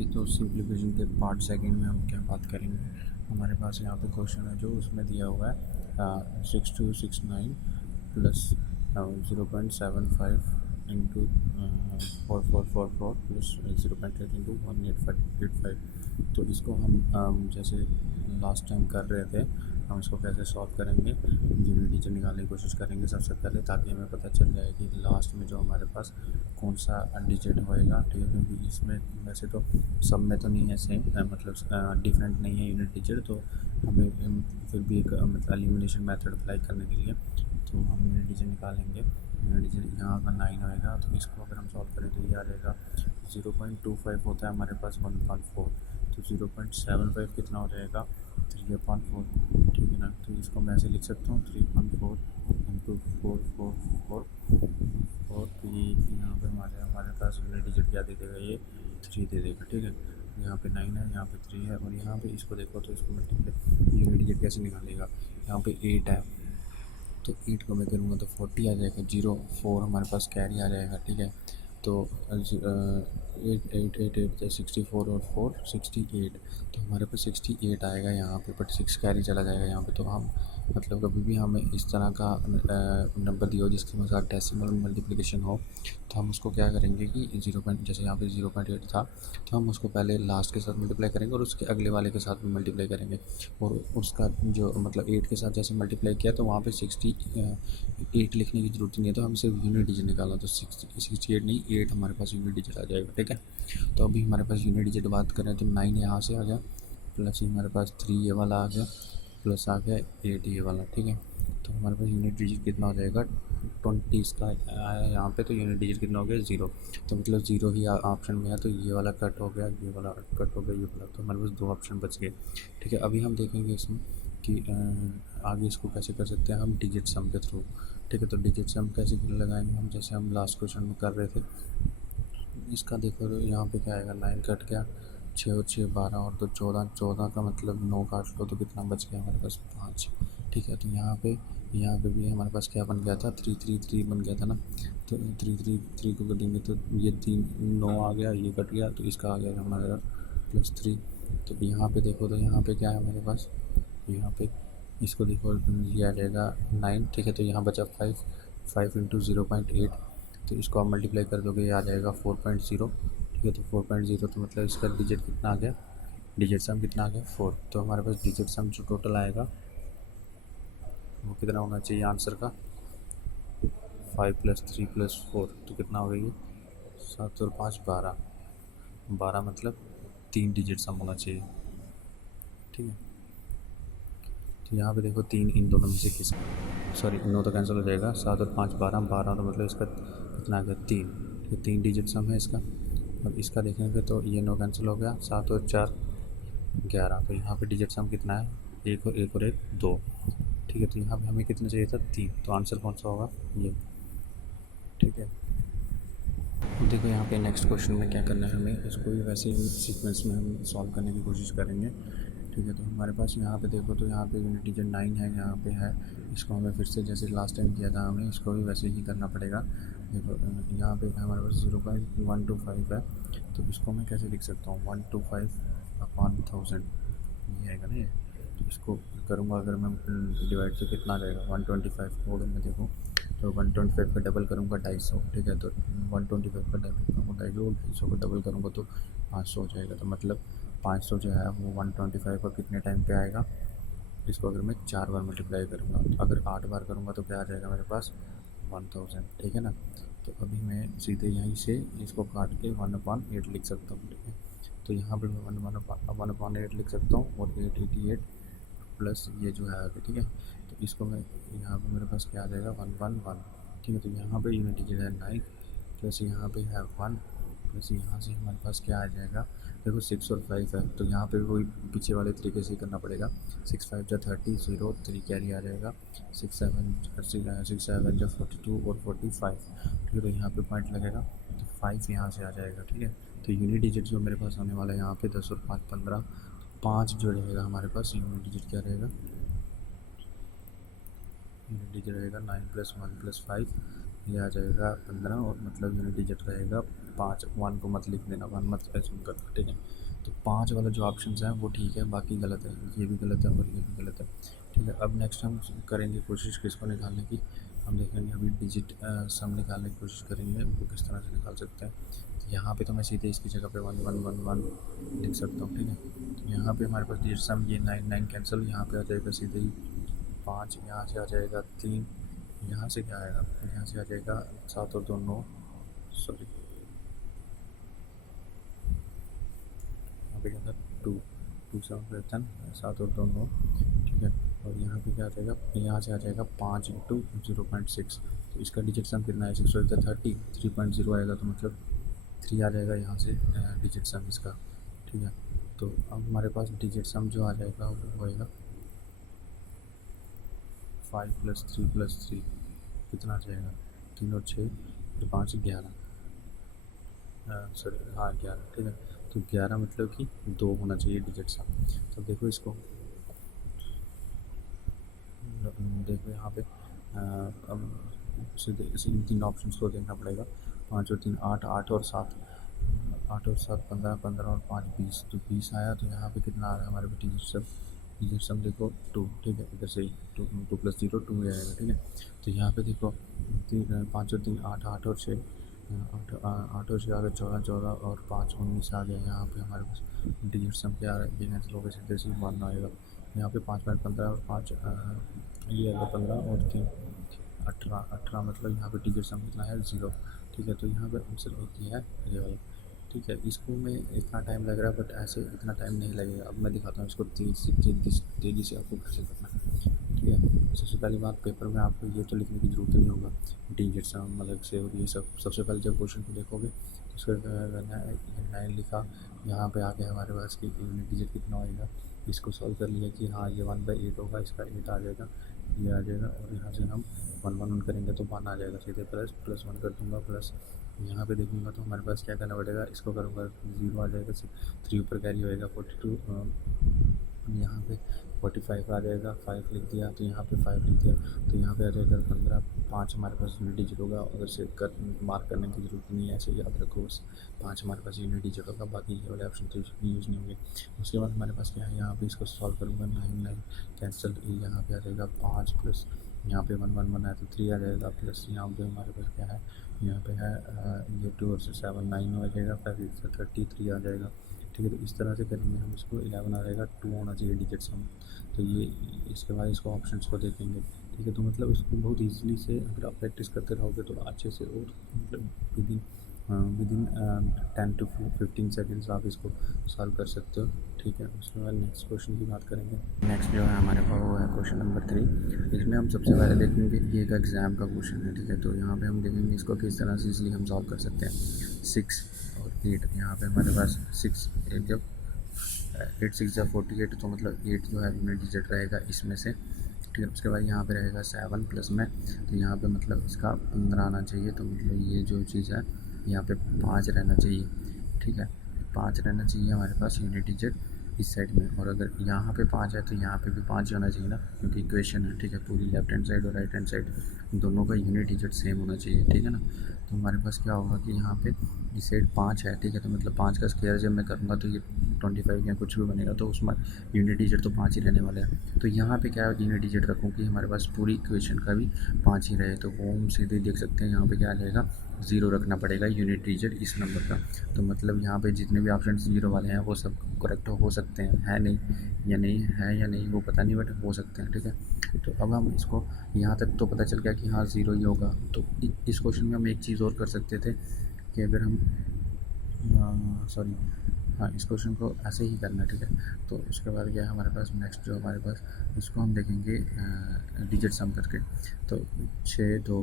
Okay, तो simplification के part second में हम क्या बात करेंगे। हमारे पास यहाँ पे क्वेश्चन है जो उसमें दिया हुआ है 6269 प्लस 0.75 इंटू 4444 प्लस 0.8 इंटू 18585। तो इसको हम जैसे लास्ट टाइम कर रहे थे, हम इसको कैसे सॉल्व करेंगे, यूनिट डिजिट निकालने की कोशिश करेंगे सबसे पहले, ताकि हमें पता चल जाए कि लास्ट में जो हमारे पास कौन सा डिजिट होएगा। ठीक है, क्योंकि इसमें वैसे तो सब में तो नहीं है सेम, मतलब डिफरेंट नहीं है यूनिट डिजिट, तो हमें फिर भी एक मतलब एलिमिनेशन मेथड अप्लाई करने के लिए तो हम यूनिट डिजिट निकालेंगे। यूनिट डिजिट यहाँ का 9 होएगा, तो इसको अगर हम सॉल्व करें तो ये आ जाएगा 0.25 होता है हमारे पास 1/4, तो 0.75 कितना हो जाएगा 3/4। ठीक है ना, तो इसको मैं ऐसे लिख सकता हूँ 3/4 इंटू 444 4। तो ये यहाँ पे हमारे पास यूनिट डिजिट क्या दे देगा, ये 3 दे देगा। ठीक है, यहाँ पे 9 है, यहाँ पे 3 है, और यहाँ पे इसको देखो तो इसको मल्टीप्लाई यूनिट डिजिट कैसे निकालेगा। यहाँ पे 8 है, तो 8 को मैं करूँगा तो 40 आ जाएगा, 0 4 हमारे पास कैरी आ जाएगा। ठीक है, तो 8 64 और 4 68, तो हमारे पास 68 आएगा यहाँ पे, बट 6 कैरी चला जाएगा यहाँ पे। तो हम मतलब कभी भी हमें इस तरह का नंबर दिया हो जिसके साथ डेसिमल मल्टीप्लिकेशन हो, तो हम उसको क्या करेंगे कि जैसे यहाँ पे 0.8 था, तो हम उसको पहले लास्ट के साथ मल्टीप्लाई करेंगे और उसके अगले वाले के साथ भी मल्टीप्लाई करेंगे, और उसका जो मतलब 8 के साथ जैसे मल्टीप्लाई किया तो वहाँ पे 68 लिखने की ज़रूरत नहीं है, तो हम सिर्फ यूनिट डिजिट निकाला तो 68 नहीं 8 हमारे पास यूनिट डिजिट आ जाएगा। ठीक है, तो अभी हमारे पास यूनिट डिजिट बात करें तो 9 यहाँ से आ गया, प्लस हमारे पास 3 ये वाला आ गया, प्लस आ गया 8 ये वाला। ठीक है, तो हमारे पास यूनिट डिजिट कितना हो जाएगा 20 इसका आया यहाँ पे, तो यूनिट डिजिट कितना हो गया 0, तो मतलब 0 ही ऑप्शन में है, तो ये वाला कट हो गया, ये वाला कट हो गया, ये वाला, तो हमारे पास 2 ऑप्शन बच गए। ठीक है, अभी हम देखेंगे इसमें कि आगे इसको कैसे कर सकते हैं हम डिजिट सम के थ्रू। ठीक है, तो डिजिट सम कैसे लगाएंगे हम, जैसे हम लास्ट क्वेश्चन में कर रहे थे। इसका देखो तो यहाँ पे क्या आएगा, 9 कट गया, 6 और 6 12 और 2 14, 14 का मतलब 9 काट लो तो कितना बच गया हमारे पास 5। ठीक है, तो यहाँ पे भी हमारे पास क्या बन गया था 3 3 3 बन गया था ना, तो 3 3 3 को कटेंगे तो ये 3 9 आ गया, ये कट गया, तो इसका आ गया हमारे पास +3। तो यहाँ पे देखो तो यहाँ पे क्या है हमारे पास, यहाँ पे इसको देखो ये आ जाएगा 9। ठीक है, तो यहाँ बचा 5, 5 इंटू 0.8, तो इसको आप मल्टीप्लाई कर दोगे ये आ जाएगा 4.0। ठीक है, तो 4.0 तो मतलब इसका डिजिट कितना आ गया, डिजिट सम कितना आ गया 4। तो हमारे पास डिजिट सम जो टोटल आएगा वो कितना होना चाहिए आंसर का, 5 + 3 + 4, तो कितना हो गई ये 7 और 5 12, 12 मतलब 3 डिजिट सम होना चाहिए। ठीक है, तो यहाँ पे देखो 3 इन दोनों में से किस, सॉरी 9 तो कैंसिल हो जाएगा, 7 और 5 12, 12 तो मतलब इसका कितना आ गया 3। ठीक है, 3 डिजिट सम है इसका। अब इसका देखेंगे तो ये 9 कैंसिल हो गया, 7 और 4 11, तो यहाँ पे डिजिट सम कितना है, एक और एक और एक 2। ठीक है, तो यहाँ पे हमें कितना चाहिए था 3, तो आंसर कौन सा होगा ये। ठीक है, अब देखो यहाँ पे नेक्स्ट क्वेश्चन में क्या करना है हमें, इसको भी वैसे ही सीक्वेंस में हम सॉल्व करने की कोशिश करेंगे। ठीक है, तो हमारे पास यहाँ पे देखो तो यहाँ पे यूनिट डिजिट 9 है, यहाँ पे है, इसको हमें फिर से जैसे लास्ट टाइम किया था हमें इसको भी वैसे ही करना पड़ेगा। देखो यहाँ पे हमारे पास 0.125 है, तो इसको मैं कैसे लिख सकता हूँ 125/1000, ये आएगा ना ये। तो इसको करूँगा अगर मैं डिवाइड, तो कितना आ जाएगा 125 को अगर मैं देखूँ तो 125 का डबल करूँगा 250। ठीक है, तो 125 का डबल करूँगा 250, 250 को डबल करूँगा तो 500 हो जाएगा, तो मतलब 500 जो है वो 125 का कितने टाइम पे आएगा, इसको अगर मैं 4 बार मल्टीप्लाई करूँगा, तो अगर 8 बार करूँगा तो क्या आ जाएगा मेरे पास 1000। ठीक है ना, तो अभी मैं सीधे यहीं से इसको काट के 1/8 लिख सकता हूँ। ठीक है, तो यहाँ पे मैं 1/8 लिख सकता हूँ, और 888 प्लस ये जो है आगे। ठीक है, तो इसको मैं यहाँ पे मेरे पास क्या आ जाएगा 111। ठीक है, तो यहाँ पे यूनिट डिजिट है 9, प्लस यहाँ पे है 1, प्लस यहाँ से हमारे पास क्या आ जाएगा, देखो 6 और 5 है, तो यहाँ पे वही पीछे वाले तरीके से करना पड़ेगा। 6 5 जा 30, 0 3 कैरी आ जाएगा, 6 7 जा 42 और 45। ठीक है, तो यहाँ पे पॉइंट लगेगा, तो 5 यहाँ से आ जाएगा। ठीक है, तो यूनिट डिजिट जो मेरे पास होने वाला है यहाँ पे 10 और 5 15, 5 जो रहेगा हमारे पास यूनिट डिजिट क्या रहेगा, यूनिट डिजिट रहेगा 9 + 1 + 5, ये आ जाएगा 15 और मतलब यूनिट डिजिट रहेगा 5। 1 को मत लिख देना, 1 मत एज्यूम करना, ठीक है। तो 5 वाला जो ऑप्शन है वो ठीक है, बाकी गलत है, ये भी गलत है और ये भी गलत है, ठीक है। अब नेक्स्ट हम करेंगे कोशिश किसको निकालने की, हम देखेंगे अभी डिजिट सम निकालने की कोशिश करेंगे, वो किस तरह से निकाल सकते हैं। तो यहाँ पे तो मैं सीधे इसकी जगह पे 1 1 1 1 लिख सकता हूँ, ठीक है। तो यहाँ पे हमारे पास डिजिट सम ये 9 9 कैंसिल, यहाँ पे आ जाएगा सीधे ही 5, यहाँ से आ जाएगा 3, यहाँ से क्या आएगा, यहाँ से आ जाएगा 7 और 2 9, सॉरी यहाँ पे क्या था 2 2 7 10, 7 और 2 9, ठीक है। और यहाँ पे क्या आ जाएगा, यहाँ से आ जाएगा 5 इंटू 0.6, तो इसका डिजिट सम कितना है 6 और 30 3.0 आएगा, तो मतलब 3 आ जाएगा यहाँ से डिजिट सम इसका, ठीक है। तो अब हमारे पास डिजिट सम जो आ जाएगा वो आएगा 5 + 3 + 3 कितना आ जाएगा, 3 और 6 तो 5 11, सॉरी हाँ 11, ठीक है। तो 11 मतलब कि 2 होना चाहिए डिजिट सम। तो देखो इसको, देखो यहाँ पे अब सीधे इन 3 ऑप्शन को देखना पड़ेगा, 5 और 3 8, 8 और 7, 8 और 7 15, 15 और 5 20, तो 20 आया। तो यहाँ पे कितना आ रहा है हमारे पे डिजिट सम देखो 2, ठीक है, इधर से 2 2 + 0 2 आएगा, ठीक है। तो यहाँ पे देखो 5 और 3 8, 8 और 6 8 8 और 6 आ गए 14, 14 और 5 19 आ गया। यहाँ पे हमारे पास डिजिट सम क्या आ रहा है, ये कैंसिल हो गए, सीधे से 1 आएगा। यहाँ पे 5 5 15 और 5 ये आएगा 15 और 3 18, 18 मतलब यहाँ पे डिजिट सम कितना है 0, ठीक है। तो यहाँ पे आंसर एक ही है ये वाला, ठीक है। इसको में इतना टाइम लग रहा है बट ऐसे इतना टाइम नहीं लगेगा। अब मैं दिखाता हूँ इसको तेज़ी से आपको कैसे करना है, ठीक है। सबसे पहली बात, पेपर में आपको ये तो लिखने की ज़रूरत नहीं होगा डिजिट सम अलग से और ये सब। सबसे पहले जब क्वेश्चन को देखोगे तो उसका क्या करना है, 9 लिखा, यहाँ पे आके हमारे पास की यूनिट डिजिट कितना होएगा, इसको सॉल्व कर लिया कि हाँ ये 1/8 होगा, इसका 8 आ जाएगा, ये आ जाएगा। और यहाँ से हम 1 1 करेंगे तो 1 आ जाएगा, सीधे प्लस 1 कर दूँगा, प्लस यहाँ पे देखूँगा तो हमारे पास क्या करना पड़ेगा, इसको करूँगा 0 आ जाएगा, 3 ऊपर कैरी होएगा 42, यहाँ पे 45 आ जाएगा, 5 लिख दिया, तो यहाँ पे 5 लिख दिया, तो यहाँ पे आ जाएगा 15, 5 हमारे पास यूनिट डिजिट होगा। अगर से कर मार्क करने की ज़रूरत नहीं है, ऐसे याद रखो बस 5 हमारे पास यूनिट डिजिट होगा, बाकी ये वाले ऑप्शन तो यूज़ नहीं होंगे। उसके बाद हमारे पास क्या है, यहाँ पे इसको सॉल्व करूँगा, 9 9 कैंसिल, यहाँ पे आ जाएगा 5 प्लस यहाँ पे 1 1 1 है तो 3 आ जाएगा, प्लस यहाँ पे हमारे पास क्या है, यहाँ पे है ये 2 और 7 9 हो जाएगा, 5 से 33 आ जाएगा, ठीक है। तो इस तरह से करेंगे हम, इसको 11 आ जाएगा, 2 होना चाहिए डिजिट सम। तो ये इसके बाद इसको ऑप्शंस को देखेंगे, ठीक है। तो मतलब इसको बहुत ईजीली से अगर आप प्रैक्टिस करते रहोगे तो अच्छे से, और मतलब विदिन 10 to 15 सेकेंड्स आप इसको सॉल्व कर सकते हो, ठीक है। उसके बाद नेक्स्ट क्वेश्चन की बात करेंगे। नेक्स्ट जो है हमारे पास वो है क्वेश्चन नंबर 3। इसमें हम सबसे पहले देखेंगे ये एक एग्ज़ाम का क्वेश्चन है, ठीक है। तो यहाँ पे हम देखेंगे इसको किस तरह से इसलिए हम सॉल्व कर सकते हैं। 6 और 8, यहाँ पे हमारे पास 6 8 जब 8 6 जब 48, तो मतलब 8 जो है यूनिट डिजिट रहेगा इसमें से, ठीक है। उसके बाद यहाँ पे रहेगा 7 प्लस में, तो यहाँ पे मतलब इसका 15 आना चाहिए, तो मतलब ये जो चीज़ है यहाँ पे 5 रहना चाहिए, ठीक है। 5 रहना चाहिए हमारे पास यूनिट डिजिट इस साइड में, और अगर यहाँ पे 5 है तो यहाँ पे भी 5 ही होना चाहिए ना, क्योंकि इक्वेशन है, ठीक है। पूरी लेफ्ट हैंड साइड और राइट हैंड साइड दोनों का यूनिट डिजिट सेम होना चाहिए, ठीक है ना। तो हमारे पास क्या होगा कि यहाँ पे इस साइड 5 है, ठीक है। तो मतलब 5 का स्क्वायर जब मैं करूँगा तो ये 25 या कुछ भी बनेगा, तो उसमें यूनिट डिजिट तो 5 ही रहने वाले हैं। तो यहाँ पे क्या यूनिट डिजिट रखूँ कि हमारे पास पूरी इक्वेशन का भी 5 ही रहे, तो वो हम सीधे देख सकते हैं। यहाँ पे क्या आ जाएगा, 0 रखना पड़ेगा यूनिट डिजिट इस नंबर का। तो मतलब यहाँ पे जितने भी ऑप्शन 0 वाले हैं वो सब करेक्ट हो सकते हैं, है नहीं या नहीं है या नहीं वो पता नहीं, बट हो सकते हैं, ठीक है। तो अब हम इसको यहाँ तक तो पता चल गया कि हाँ 0 ही होगा। तो इस क्वेश्चन में हम एक चीज़ और कर सकते थे कि अगर हम सॉरी हाँ इस क्वेश्चन को ऐसे ही करना है, ठीक है। तो उसके बाद क्या है हमारे पास नेक्स्ट जो हमारे पास, इसको हम देखेंगे डिजिट सम करके। तो 6 2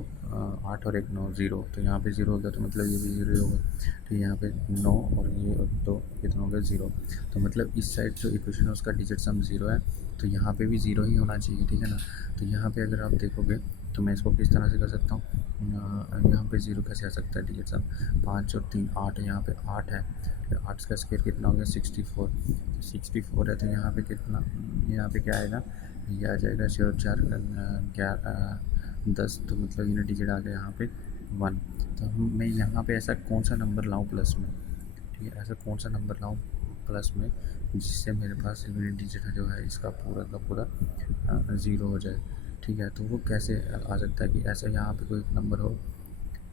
8 और 1 9 0, तो यहाँ पे 0 हो गया, तो मतलब ये भी 0 ही होगा। तो यहाँ पे 9 और ये 2 कितना हो गया 0, तो मतलब इस साइड जो इक्वेशन है उसका डिजिट सम 0 है, तो यहाँ पे भी 0 ही होना चाहिए, ठीक है ना। तो यहाँ पे अगर आप देखोगे तो मैं इसको किस तरह से कर सकता हूँ, यहाँ पे 0 कैसे आ सकता है डिजिट सम, 5 और 3 8, यहाँ पे 8 है, 8 का स्क्वायर कितना हो गया 64, 64 है, तो यहाँ पे कितना, यहाँ पे क्या आएगा, ये आ जाएगा 6 और 4 11 10, तो मतलब यूनिट डिजिट आ गया यहाँ पे 1। तो मैं यहाँ पे ऐसा कौन सा नंबर लाऊँ प्लस में, ठीक है, ऐसा कौन सा नंबर लाऊँ प्लस में जिससे मेरे पास यूनिट डिजिट जो है इसका पूरा का पूरा 0 हो जाए, ठीक है। तो वो कैसे आ सकता है कि ऐसा यहाँ पे कोई नंबर हो,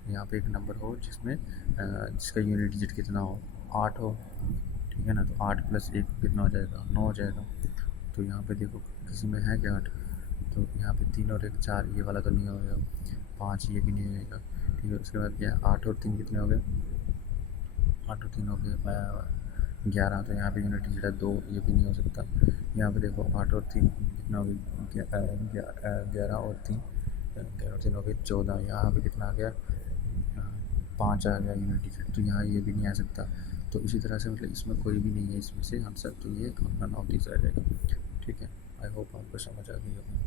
यहाँ पे एक नंबर हो जिसमें जिसका यूनिट डिजिट कितना हो, 8 हो, ठीक है ना। तो 8 प्लस 1 कितना हो जाएगा, 9 हो जाएगा। तो यहाँ पे देखो किसी में है क्या 8, तो यहाँ पे 3 और 1 4, ये वाला तो नहीं होगा, 5 ये भी नहीं होएगा, ठीक है। उसके बाद क्या 8 और 3 कितने हो गए, 8 और 3 हो गए 11। तो यहाँ पे यूनिट डिजिट है 2, ये भी नहीं हो सकता। यहाँ पे देखो 8 और 3 कितना हो गया, 11 और 3, 11 और 3 हो गए 14। यहाँ पे कितना आ गया, 5 आ गया यूनिट डिजिट। तो यहाँ ये भी नहीं आ सकता। तो इसी तरह से मतलब इसमें कोई भी नहीं है इसमें से आंसर, तो ये नन ऑफ दिस आ जाएगा, ठीक है। आई होप आपको समझ आ गई होगी।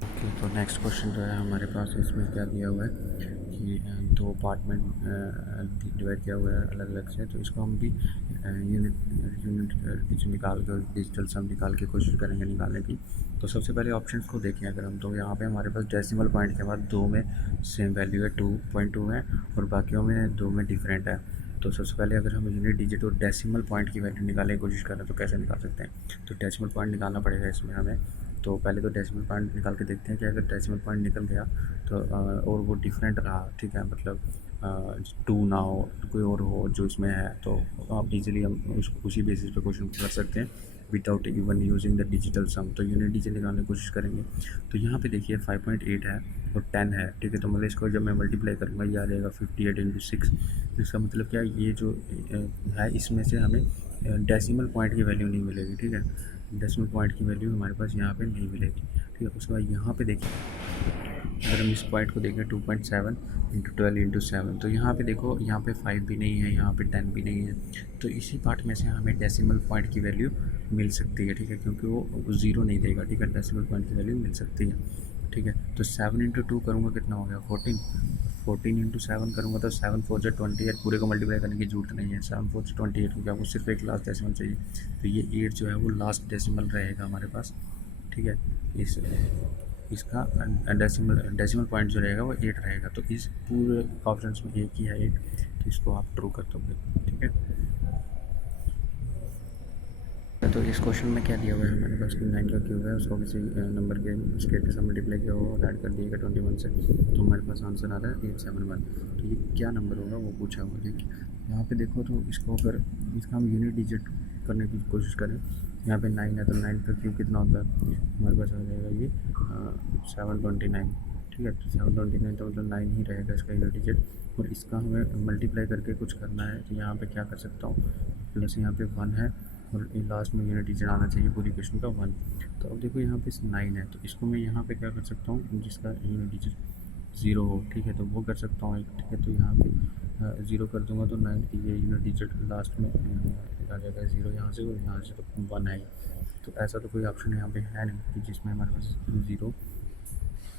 ओके, तो नेक्स्ट क्वेश्चन जो है हमारे पास इसमें क्या दिया हुआ है कि दो पार्ट डिवाइड किया हुआ है अलग अलग से। तो इसको हम भी यूनिट डिजिट निकाल के, डिजिटल सम निकाल के कोशिश करेंगे निकालने की। तो सबसे पहले ऑप्शंस को देखें अगर हम, तो यहाँ पे हमारे पास डेसिमल पॉइंट के बाद 2 में सेम वैल्यू है, 2.2 है, और बाकियों में 2 में डिफरेंट है। तो सबसे पहले अगर हम यूनिट डिजिट और डेसिमल पॉइंट की वैल्यू निकालने की कोशिश करें तो कैसे निकाल सकते हैं। तो डेसिमल पॉइंट निकालना पड़ेगा इसमें हमें। तो पहले तो डेसिमल पॉइंट निकाल के देखते हैं कि अगर डेसिमल पॉइंट निकल गया तो और वो डिफरेंट रहा, ठीक है, मतलब 2 ना हो, कोई और हो जो इसमें है, तो आप इजीली हम उसी बेसिस पे क्वेश्चन कर सकते हैं without even using the digital sum. तो यूनिट डिजिट निकालने की कोशिश करेंगे। तो यहाँ पे देखिए 5.8 है और 10 है, ठीक है। तो मतलब इसको जब मैं मल्टीप्लाई करूँगा ये आ जाएगा 58 इंटू 6। इसका मतलब क्या, ये जो है इसमें से हमें डेसिमल पॉइंट की वैल्यू नहीं मिलेगी, ठीक है। डेसिमल पॉइंट की वैल्यू हमारे पास यहाँ पे नहीं मिलेगी, ठीक है। उसके बाद यहाँ पे देखिए अगर हम इस पॉइंट को देखें 2.7 इंटू 12 इंटू 7, तो यहाँ पे देखो यहाँ पे 5 भी नहीं है, यहाँ पे 10 भी नहीं है। तो इसी पार्ट में से हमें डेसिमल पॉइंट की वैल्यू मिल सकती है, ठीक है, क्योंकि वो ज़ीरो नहीं देगा, ठीक है। डेसिमल पॉइंट की वैल्यू मिल सकती है, ठीक है। तो 7 इंटू 2 करूँगा कितना हो गया 14, 14 इंटू 7 करूँगा तो 7 4 जो 28, पूरे को मल्टीप्लाई करने की जरूरत नहीं है, 7 4 जो 28 हो गया, वो सिर्फ एक लास्ट डेसिमल चाहिए। तो ये 8 जो है वो लास्ट डेसिमल रहेगा हमारे पास, ठीक है। इस इसका डेसिमल पॉइंट जो रहेगा वो 8 रहेगा। तो इस पूरे ऑप्शन में एक ही है 8, तो इसको आप ट्रू कर दोगे, ठीक है। तो इस क्वेश्चन में क्या दिया हुआ है हमारे पास कि 9 का क्यूब है, उसको किसी नंबर के स्केयर के साथ मल्टीप्लाई किया हुआ और ऐड कर दिएगा 21 से, तो हमारे पास आंसर आ रहा है 871। तो ये क्या नंबर होगा वो पूछा हुआ है। यहाँ पे देखो तो इसको अगर इसका हम यूनिट डिजिट करने की कोशिश करें, यहाँ पे 9 है तो 9 का क्यूब कितना होता है, हमारे पास आ जाएगा ये 729, ठीक है। तो 729 तो मतलब 9 ही रहेगा इसका यूनिट डिजिट। और इसका हमें मल्टीप्लाई करके कुछ करना है, तो यहाँ पे क्या कर सकता हूँ, प्लस यहाँ पे 1 है और लास्ट में यूनिट डिजिट आना चाहिए पूरी क्वेश्चन का 1। तो अब देखो यहाँ पे 9 है, तो इसको मैं यहाँ पे क्या कर सकता हूँ, जिसका यूनिट डिजिट 0 हो, ठीक है, तो वो कर सकता हूँ एक, ठीक है। तो यहाँ पे 0 कर दूँगा तो 9 ये यूनिट डिजिट लास्ट में आ जाएगा 0 यहाँ से, और यहाँ से तो 1 है। तो ऐसा तो कोई ऑप्शन यहाँ पे है नहीं कि जिसमें हमारे पास 0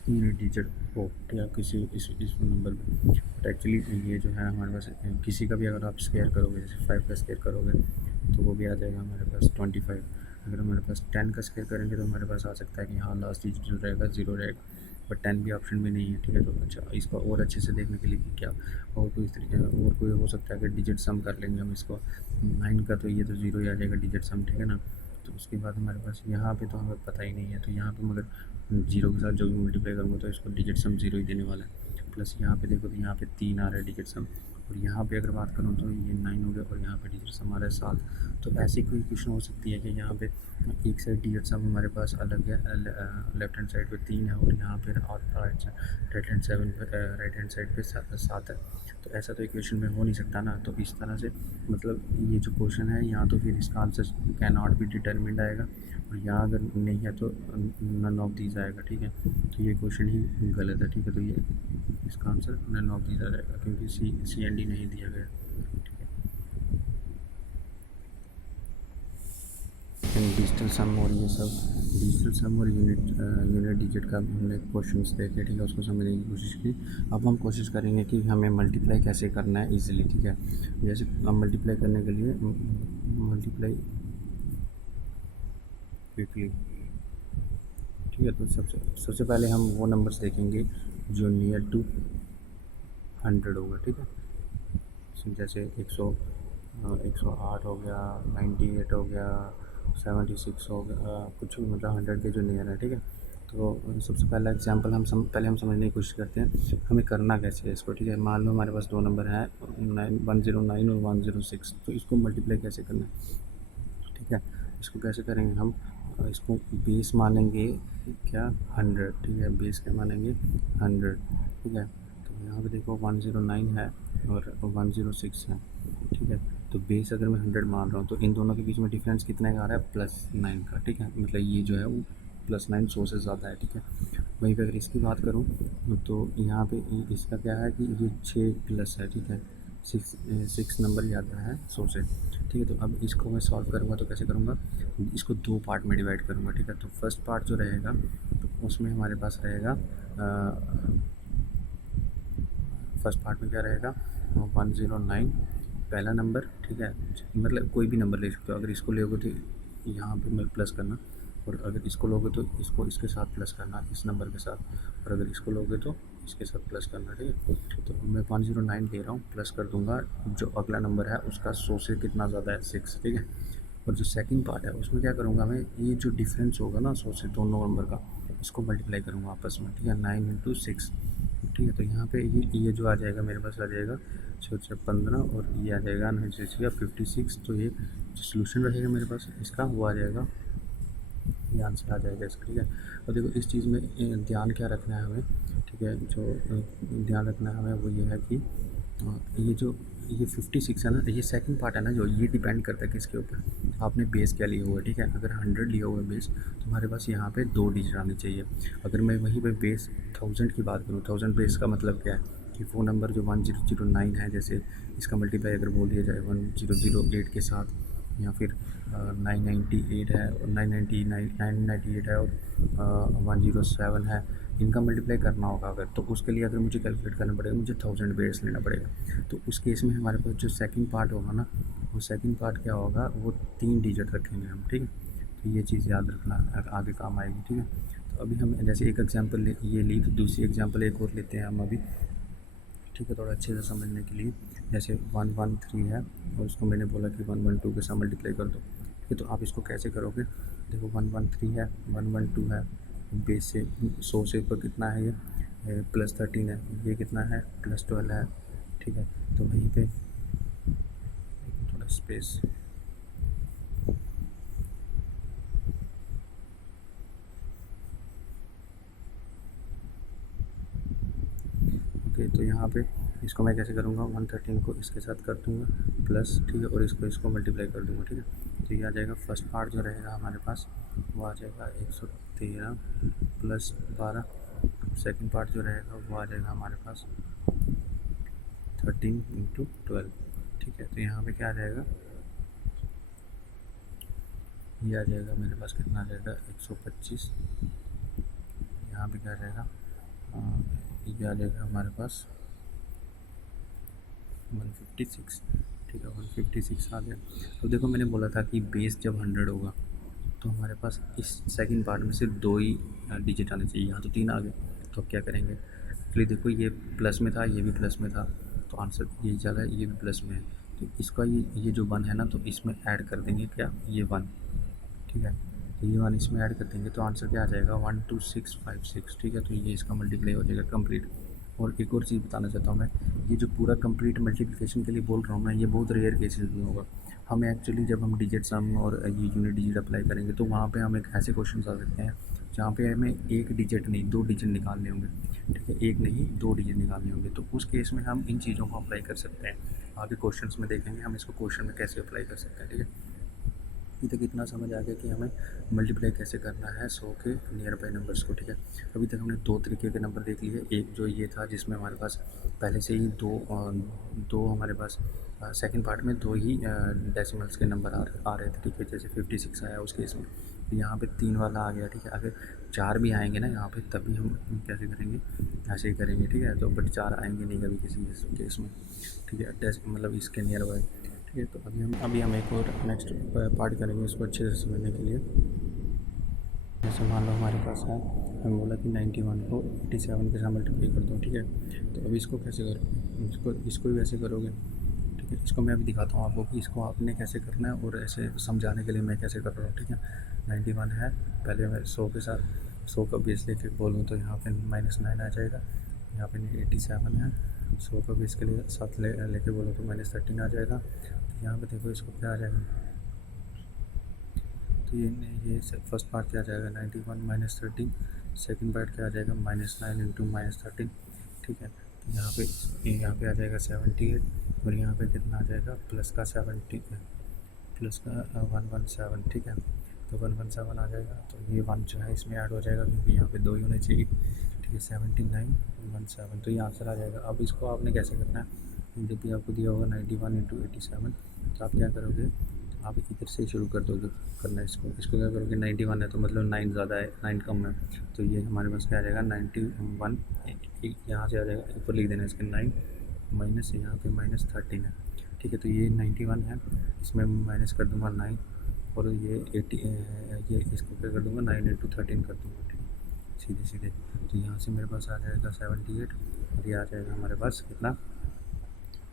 यूनिट डिजिट हो, ठीक है, किसी इस नंबर में। बट एक्चुअली ये जो है हमारे पास किसी का भी अगर आप स्केयर करोगे, जैसे 5 का स्केयर करोगे तो वो भी आ जाएगा हमारे पास 25। अगर हमारे पास 10 का स्केयर करेंगे तो हमारे पास आ सकता है कि यहाँ लास्ट डिजिट जो रहेगा 0 रहेगा, बट 10 भी ऑप्शन में नहीं है, ठीक है। तो अच्छा इसको और अच्छे से देखने के लिए कि क्या और कोई तरीके और कोई हो सकता है कि डिजिट सम कर लेंगे हम इसको 9 का, तो ये तो 0 ही आ जाएगा डिजिट सम, ठीक है ना। तो उसके बाद हमारे पास यहाँ पे तो हमें पता ही नहीं है, तो यहाँ पे मगर 0 के साथ जो भी मल्टीप्लाई करूँगा तो इसको डिजिट सम 0 ही देने वाला है। प्लस यहाँ पे देखो तो यहाँ पे 3 आ रहा है डिजिट सम, और यहाँ पे अगर बात करूँ तो ये 9 हो गया, और यहाँ पे डिजिट सम आ रहा है 7। तो ऐसी कोई क्वेश्चन हो सकती है कि यहाँ पे एक साइड डिजिट सम हमारे पास अलग है, लेफ्ट हैंड साइड पे 3 है, और यहाँ पे राइट हैंड साइड पे 7 है। तो ऐसा तो इक्वेशन में हो नहीं सकता ना। तो इस तरह से मतलब ये जो क्वेश्चन है यहाँ तो फिर इसका answer can not be determined आएगा, और यहाँ अगर नहीं है तो नन ऑफ दीज आएगा, ठीक है। तो ये क्वेश्चन ही गलत है, ठीक है। तो ये इसका आंसर नन ऑफ दीज आ जाएगा क्योंकि सी एंड डी नहीं दिया गया, ठीक है। डिजिटल सम और ये सब डिजिटल सम और यूनिट डिजिट का हमने क्वेश्चन देखे, ठीक है, उसको समझने की कोशिश की। अब हम कोशिश करेंगे कि हमें मल्टीप्लाई कैसे करना है इजीली, ठीक है। जैसे हम मल्टीप्लाई करने के लिए मल्टीप्लाई क्विकली, ठीक है। तो सबसे पहले हम वो नंबर्स देखेंगे जो नियर टू 100 होगा, ठीक है। जैसे 108 हो गया, 98 हो गया, 76 हो गया, कुछ भी मतलब 100 के जो नियर है, ठीक है। तो सबसे पहला एग्जांपल पहले हम समझने की कोशिश करते हैं हमें करना कैसे है इसको, ठीक है। मान लो हमारे पास दो नंबर हैं 109 और 106, तो इसको मल्टीप्लाई कैसे करना है, ठीक है। इसको कैसे करेंगे हम, इसको बेस मानेंगे क्या 100, ठीक है। बेस क्या मानेंगे 100, ठीक है। तो यहाँ पे देखो 109 है और 106 है, ठीक है। तो बेस अगर मैं 100 मान रहा हूँ तो इन दोनों के बीच में डिफरेंस कितने का आ रहा है, +9 का, ठीक है। मतलब ये जो है वो +9 100 से ज़्यादा है, ठीक है। वहीं पर अगर इसकी बात करूँ तो यहाँ पे इसका क्या है कि ये 6 प्लस है, ठीक है। 6 नंबर ज़्यादा है 100 से, ठीक है। तो अब इसको मैं सॉल्व करूँगा तो कैसे करूँगा, इसको दो पार्ट में डिवाइड करूँगा, ठीक है। तो फर्स्ट पार्ट जो रहेगा तो उसमें हमारे पास रहेगा फर्स्ट पार्ट में क्या रहेगा 109 पहला नंबर, ठीक है। मतलब कोई भी नंबर ले सकते हो, अगर इसको लोगे तो यहाँ पे मैं प्लस करना, और अगर इसको लोगे तो इसको इसके साथ प्लस करना इस नंबर के साथ, और अगर इसको लोगे तो इसके साथ प्लस करना, ठीक है। तो मैं 109 ले रहा हूँ, प्लस कर दूँगा जो अगला नंबर है उसका 100 से कितना ज़्यादा है 6, ठीक है। और जो सेकंड पार्ट है उसमें क्या करूँगा मैं, ये जो डिफरेंस होगा ना 100 से दोनों नंबर का, इसको मल्टीप्लाई करूँगा आपस में, ठीक है। 9 × 6, ठीक है। तो यहाँ पे ये जो आ जाएगा मेरे पास आ जाएगा 6 15, और ये आ जाएगा 9 से 56। तो ये जो सोल्यूशन रहेगा मेरे पास इसका वो आ जाएगा, ये आंसर आ जाएगा इसका, ठीक है। और देखो इस चीज़ में ध्यान क्या रखना है हमें, ठीक है। जो ध्यान रखना है हमें वो ये है कि ये 56 है ना, ये सेकंड पार्ट है ना, जो ये डिपेंड करता है किसके ऊपर, आपने बेस क्या लिया हुआ है, ठीक है। अगर 100 लिया हुआ है बेस तो हमारे पास यहाँ पे 2 डिजिट आनी चाहिए। अगर मैं वहीं पे बेस 1000 की बात करूँ, 1000 बेस का मतलब क्या है कि वो नंबर जो 1009 है, जैसे इसका मल्टीप्लाई अगर बोल दिया जाए 1008 के साथ, या फिर 998 है, और 998 है, और 107 है, इनका मल्टीप्लाई करना होगा अगर, तो उसके लिए अगर मुझे कैलकुलेट करना पड़ेगा, मुझे 1000 बेस लेना पड़ेगा। तो उस केस में हमारे पास जो सेकंड पार्ट होगा ना, वो सेकंड पार्ट क्या होगा, वो 3 डिजिट रखेंगे हम, ठीक है। तो ये चीज़ याद रखना, आगे काम आएगी, ठीक है। तो अभी हम जैसे एक एग्जांपल ये ली, तो दूसरी एग्जांपल एक और लेते हैं हम अभी, ठीक है, थोड़ा अच्छे से समझने के लिए। जैसे 113 है और उसको मैंने बोला कि 112 के साथ मल्टीप्लाई कर दो, ठीक है। तो आप इसको कैसे करोगे, देखो 113 है, 112 है, बेस से 100 से ऊपर कितना है, ये +13 है, ये कितना है +12 है, ठीक है। तो वहीं पे थोड़ा स्पेस, ओके। तो यहाँ पे इसको मैं कैसे करूँगा, 113 को इसके साथ कर दूँगा प्लस, ठीक है, और इसको मल्टीप्लाई कर दूँगा, ठीक है। तो ये आ जाएगा फर्स्ट पार्ट जो रहेगा हमारे पास वो आ जाएगा 113 + 12, सेकंड पार्ट जो रहेगा वो आ जाएगा हमारे पास 13 × 12, ठीक है। तो यहाँ पे क्या आ जाएगा, ये आ जाएगा मेरे पास कितना आ जाएगा 125, यहाँ पे क्या आ जाएगा ये आ जाएगा हमारे पास 156, ठीक है, 156 आ गया। तो देखो मैंने बोला था कि बेस जब 100 होगा तो हमारे पास इस सेकंड पार्ट में सिर्फ 2 ही डिजिट आने चाहिए, यहाँ तो 3 आ गए। तो अब क्या करेंगे, एक्चुअली देखो ये प्लस में था, ये भी प्लस में था, तो आंसर यही चला है, ये भी प्लस में है। तो इसका ये जो 1 है ना, तो इसमें ऐड कर देंगे क्या, ये 1, ठीक है। तो ये 1 इसमें ऐड कर देंगे तो आंसर क्या आ जाएगा 12656, ठीक है। तो ये इसका मल्टीप्लाई हो जाएगा कंप्लीट। और एक और चीज़ बताना चाहता हूँ मैं, ये जो पूरा कंप्लीट मल्टीप्लिकेशन के लिए बोल रहा हूँ मैं, ये बहुत रेयर केसेस में होगा। हमें एक्चुअली जब हम डिजिट सम और ये यूनिट डिजिट अप्लाई करेंगे तो वहाँ पे हमें ऐसे क्वेश्चन आ सकते हैं जहाँ पे हमें एक डिजिट नहीं 2 डिजिट निकालने होंगे, ठीक है। एक नहीं 2 डिजिट निकालने होंगे, तो उस केस में हम इन चीज़ों को अप्लाई कर सकते हैं। आगे क्वेश्चंस में देखेंगे हम इसको क्वेश्चन में कैसे अप्लाई कर सकते हैं, ठीक है। अभी तक इतना समझ आ गया कि हमें मल्टीप्लाई कैसे करना है 100 के नियर बाई नंबर्स को, ठीक है। अभी तक हमने 2 तरीके के नंबर देख लिए, एक जो ये था जिसमें हमारे पास पहले से ही दो हमारे पास सेकंड पार्ट में 2 ही डेसिमल्स के नंबर आ रहे थे, ठीक है। जैसे 56 आया उस केस में, तो यहाँ पे 3 वाला आ गया, ठीक है। अगर 4 भी आएंगे ना यहाँ पे तभी हम कैसे करेंगे, ऐसे ही करेंगे, ठीक है। तो बट 4 आएंगे नहीं कभी किसी केस में, ठीक है, मतलब इसके नियर बाई, ठीक है। तो अभी हम एक और नेक्स्ट पार्ट करेंगे इसको अच्छे से समझने के लिए। जैसे मान लो हमारे पास है, हमें बोला कि 91 को 87 के साथ मल्टीप्लाई कर दो, ठीक है। तो अभी इसको कैसे करोगे, इसको भी वैसे करोगे, ठीक है। इसको मैं अभी दिखाता हूँ आपको कि इसको आपने कैसे करना है, और ऐसे समझाने के लिए मैं कैसे कर रहा हूँ, ठीक है। 91 है, पहले मैं 100 के साथ 100 का बेस लेके बोलूँ तो यहाँ पे -9 आ जाएगा। यहाँ पे 87 है, 100 का बेस के लिए साथ लेके बोलो तो -13 आ जाएगा। तो यहाँ पे देखो इसको क्या आ जाएगा, तो ये फर्स्ट पार्ट क्या आ जाएगा 91 -13, सेकंड पार्ट क्या आ जाएगा -9 इंटू -13, ठीक है। तो यहाँ पे आ जाएगा 78, और यहाँ पे कितना आ जाएगा प्लस का 70, प्लस का 117, ठीक है। तो 117 आ जाएगा, तो ये 1 जो है इसमें ऐड हो जाएगा क्योंकि यहाँ पे 2 ही होने चाहिए, ठीक है। 7917, तो ये आंसर आ जाएगा। अब इसको आपने कैसे करना है, जब भी आपको दिया होगा 91 इंटू 87, तो आप क्या करोगे, आप इधर से शुरू कर दोगे करना। इसको क्या करोगे, 91 है तो मतलब 9 ज़्यादा है, 9 कम है, तो ये हमारे पास क्या आ जाएगा 91, यहाँ से आ जाएगा, ऊपर लिख देना इसके 9 माइनस यहाँ पे -13 है, ठीक है। तो ये 91 है, इसमें माइनस कर दूंगा 9, और ये 80, ये इसको क्या कर दूंगा 9 इंटू 13 कर दूंगा, ठीक है, सीधे सीधे। तो यहाँ से मेरे पास आ जाएगा 78, और ये आ जाएगा हमारे पास कितना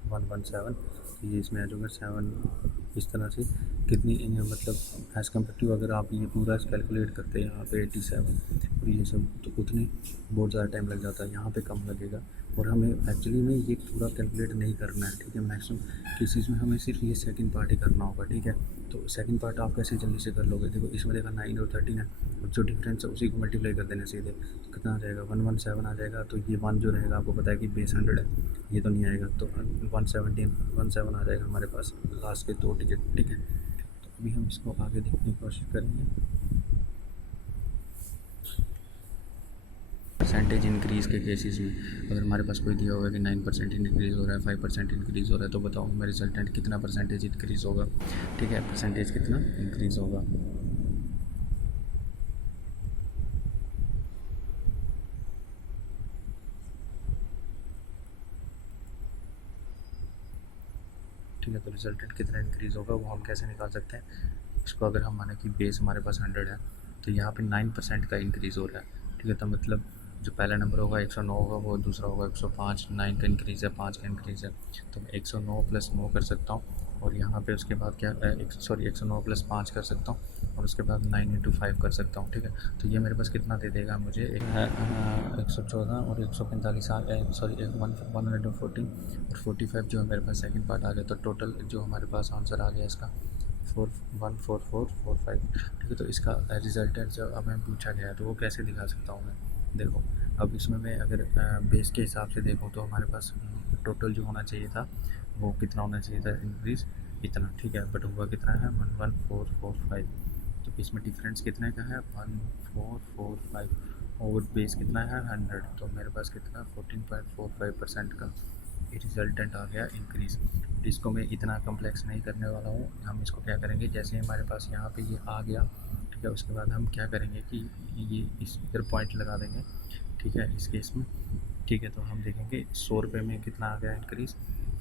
117, तो ये इसमें आ जाएगा 7। इस तरह से कितनी मतलब एज़ कम्पेयर टू अगर आप ये पूरा कैलकुलेट करते हैं यहाँ पे 87 और ये सब, तो उतने बहुत ज़्यादा टाइम लग जाता है, यहाँ पे कम लगेगा। और हमें एक्चुअली में ये पूरा कैलकुलेट नहीं करना है, ठीक है। मैक्सिमम केसेस में हमें सिर्फ ये सेकंड पार्ट ही करना होगा, ठीक है। तो सेकंड पार्ट आप कैसे जल्दी से कर लोगे, देखो इसमें देखा 9 और 13 है, और जो डिफरेंस है उसी को मल्टीप्लाई कर देना सीधे, तो कितना आ जाएगा 117 आ जाएगा। तो ये 1 जो रहेगा आपको पता है कि बेस 100 है, ये तो नहीं आएगा, तो 117 आ जाएगा हमारे पास लास्ट के 2 डिजिट, ठीक है। तो अभी हम इसको आगे देखने की कोशिश करेंगे। परसेंटेज इंक्रीज़ के केसेस में अगर हमारे पास कोई दिया होगा कि 9% इंक्रीज़ हो रहा है, 5% इंक्रीज़ हो रहा है, तो बताओ हमारे रिजल्टेंट कितना परसेंटेज इंक्रीज़ होगा, ठीक है। परसेंटेज कितना इंक्रीज़ होगा, ठीक है। तो रिजल्टेंट कितना इंक्रीज़ होगा वो हम कैसे निकाल सकते हैं, इसको अगर हम माने कि बेस हमारे पास 100 है, तो यहाँ पे 9% का इंक्रीज़ हो रहा है, ठीक है। तो मतलब जो पहला नंबर होगा 109 होगा, वो दूसरा होगा 105, 9 का इंक्रीज़ है, 5 का इंक्रीज़ है, तो मैं 109 + 9 कर सकता हूँ, और यहाँ पे उसके बाद क्या 109 + 5 कर सकता हूँ, और उसके बाद 9 इंटू 5 कर सकता हूँ, ठीक है। तो ये मेरे पास कितना दे देगा मुझे, 114 और 145 114 और 45 जो है मेरे पास सेकंड पार्ट आ गया। तो टोटल जो हमारे पास आंसर आ गया इसका 414445, ठीक है। तो इसका रिजल्टेंट जब हमें पूछा गया है तो वो कैसे दिखा सकता हूँ मैं, देखो अब इसमें मैं अगर बेस के हिसाब से देखूँ तो हमारे पास टोटल जो होना चाहिए था वो कितना होना चाहिए था इंक्रीज़ इतना, ठीक है। बट हुआ कितना है 11445, तो इसमें डिफरेंस कितने का है 1445, और बेस कितना है 100, तो मेरे पास कितना 14.45% का रिजल्टेंट आ गया इंक्रीज़। इसको मैं इतना कम्प्लेक्स नहीं करने वाला हूँ, हम इसको क्या करेंगे, जैसे हमारे पास यहाँ पे ये आ गया, ठीक है, उसके बाद हम क्या करेंगे कि ये इस इधर पॉइंट लगा देंगे, ठीक है, इस केस में, ठीक है। तो हम देखेंगे 100 रुपये में कितना आ गया इंक्रीज़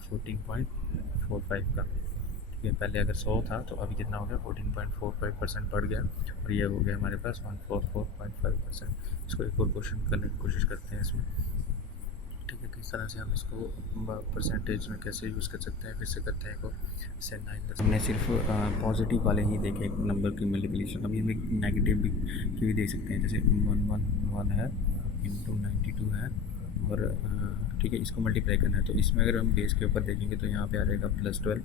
14.45 का, ठीक है। पहले अगर 100 था तो अभी कितना हो गया 14.45% बढ़ गया, और ये हो गया हमारे पास 144.5%। इसको एक और क्वेश्चन करने की कोशिश करते हैं इसमें, ठीक है। किस तरह से हम इसको परसेंटेज में कैसे यूज़ कर सकते हैं, कैसे करते हैं को से 9। हमने सिर्फ पॉजिटिव वाले ही देखे एक नंबर की मल्टीप्लिकेशन, अभी हम एक नेगेटिव भी की भी देख सकते हैं, जैसे 111 है इंटू 92 है, और ठीक है इसको मल्टीप्लाई करना है। तो इसमें अगर हम बेस के ऊपर देखेंगे तो यहाँ पे आ जाएगा +12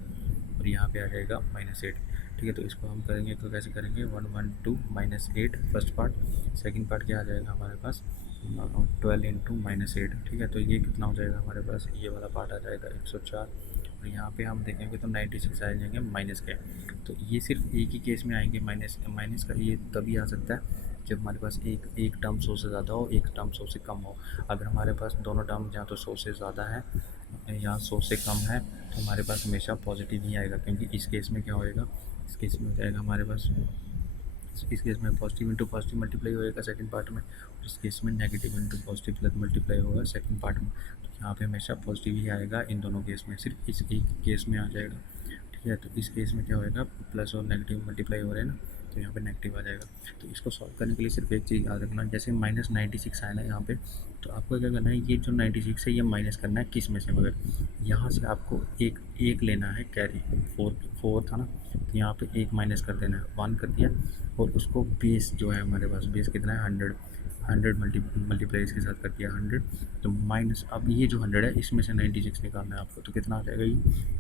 और यहाँ पे आ जाएगा -8, ठीक है। तो इसको हम करेंगे तो कैसे करेंगे 112 -8 फर्स्ट पार्ट, सेकंड पार्ट क्या आ जाएगा हमारे पास 12 इंटू -8, ठीक है। तो ये कितना हो जाएगा हमारे पास, ये वाला पार्ट आ जाएगा 104, और यहाँ पे हम देखेंगे तो 96 आ जाएंगे माइनस के। तो ये सिर्फ एक ही केस में आएंगे माइनस का, ये तभी आ सकता है जब हमारे पास एक टर्म 100 से ज़्यादा हो, एक टर्म 100 से कम हो। अगर हमारे पास दोनों टर्म या तो 100 से ज़्यादा है या 100 से कम है तो हमारे पास हमेशा पॉजिटिव ही आएगा, क्योंकि इस केस में क्या होएगा, इस केस में हो जाएगा हमारे पास, इस केस में पॉजिटिव इंटू पॉजिटिव मल्टीप्लाई होएगा सेकंड पार्ट में, और इस केस में negative into positive plus multiply होगा सेकंड पार्ट में। तो यहाँ पे हमेशा पॉजिटिव ही आएगा इन दोनों केस में, सिर्फ इस एक केस में आ जाएगा, ठीक है। तो इस केस में क्या होएगा, प्लस और नेगेटिव मल्टीप्लाई हो रहे हैं ना, तो यहाँ पे नेगेटिव आ जाएगा। तो इसको सॉल्व करने के लिए सिर्फ एक चीज़ याद रखना, जैसे -96 आया ना यहाँ पे, तो आपको क्या करना है, ये जो 96 है ये माइनस करना है किस में से, मगर यहाँ से आपको एक एक लेना है कैरी। फोर था ना, तो यहाँ पे एक माइनस कर देना है, 1 कर दिया, और उसको बेस जो है हमारे पास, बेस कितना है 100, 100 मल्टीप्लाई इसके साथ कर दिया 100, तो माइनस अब ये जो 100 है इसमें से 96 निकालना है आपको, तो कितना आ जाएगा ये